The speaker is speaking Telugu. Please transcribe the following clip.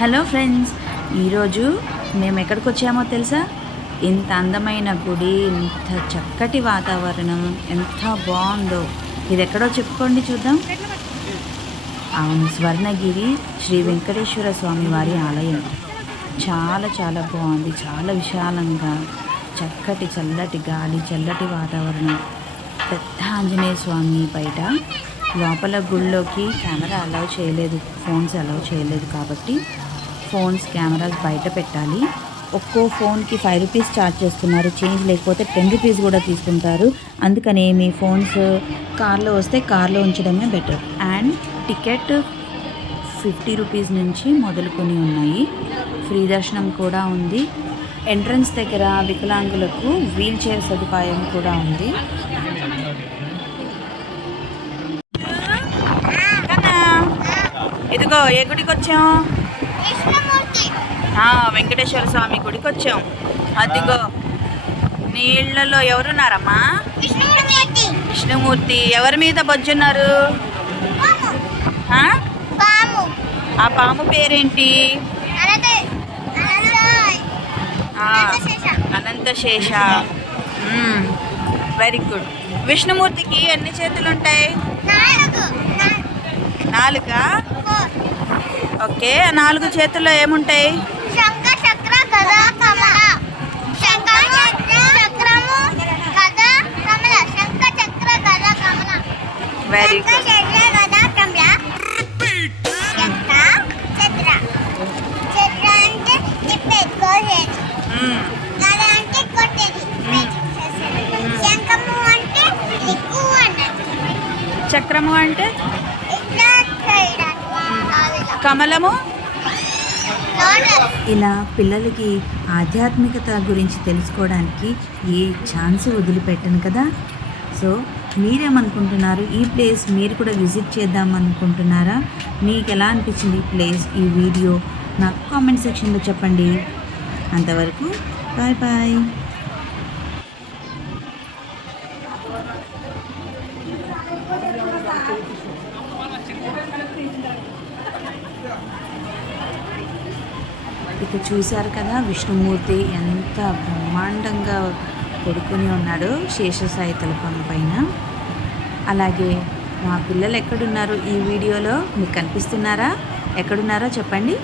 హలో ఫ్రెండ్స్, ఈరోజు మేము ఎక్కడికి వచ్చామో తెలుసా? ఇంత అందమైన గుడి, ఇంత చక్కటి వాతావరణం, ఎంత బాగుందో. ఇది ఎక్కడో చెప్పుకోండి చూద్దాం. అవును, స్వర్ణగిరి శ్రీ వెంకటేశ్వర స్వామి వారి ఆలయం. చాలా చాలా బాగుంది. చాలా విశాలంగా, చక్కటి చల్లటి గాలి, చల్లటి వాతావరణం. పెద్ద ఆంజనేయ స్వామి బయట. లోపల గుళ్ళోకి కెమెరా అలౌ చేయలేదు, ఫోన్స్ అలౌ చేయలేదు కాబట్టి ఫోన్స్ కెమెరాస్ బయట పెట్టాలి. ఒక్కో ఫోన్కి 5 రూపీస్ ఛార్జ్ చేస్తున్నారు. చేంజ్ లేకపోతే 10 రూపీస్ కూడా తీసుకుంటారు. అందుకని మీ ఫోన్స్ కార్లో వస్తే కార్లో ఉంచడమే బెటర్. అండ్ టికెట్ 50 రూపీస్ నుంచి మొదలుకొని ఉన్నాయి. ఫ్రీ దర్శనం కూడా ఉంది. ఎంట్రన్స్ దగ్గర వికలాంగులకు వీల్ చైర్ సదుపాయం కూడా ఉంది. ఇదిగో ఏ గుడికి వచ్చాం? వెంకటేశ్వర స్వామి గుడికి వచ్చాం. అదిగో నీళ్ళలో ఎవరున్నారమ్మా? విష్ణుమూర్తి. ఎవరి మీద బొజ్జున్నారు? ఆ పాము పేరేంటి? అనంతశేష. Very good. విష్ణుమూర్తికి ఎన్ని చేతులు ఉంటాయి? 4. ఓకే, 4 చేతుల్లో ఏముంటాయి? Very good. చక్రము అంటే కమలము. ఇలా పిల్లలకి ఆధ్యాత్మికత గురించి తెలుసుకోవడానికి ఏ ఛాన్స్ వదిలిపెట్టను కదా. సో మీరేమనుకుంటున్నారు? ఈ ప్లేస్ మీరు కూడా విజిట్ చేద్దాం అనుకుంటున్నారా? మీకు ఎలా అనిపించింది ఈ ప్లేస్, ఈ వీడియో? నాకు కామెంట్ సెక్షన్లో చెప్పండి. అంతవరకు బాయ్ బాయ్. ఇక చూశారు కదా, విష్ణుమూర్తి ఎంత బ్రహ్మాండంగా పడుకొని ఉన్నాడు శేషసాయి తలపం పైన. అలాగే మా పిల్లలు ఎక్కడున్నారు ఈ వీడియోలో? మీకు కనిపిస్తున్నారా? ఎక్కడున్నారో చెప్పండి.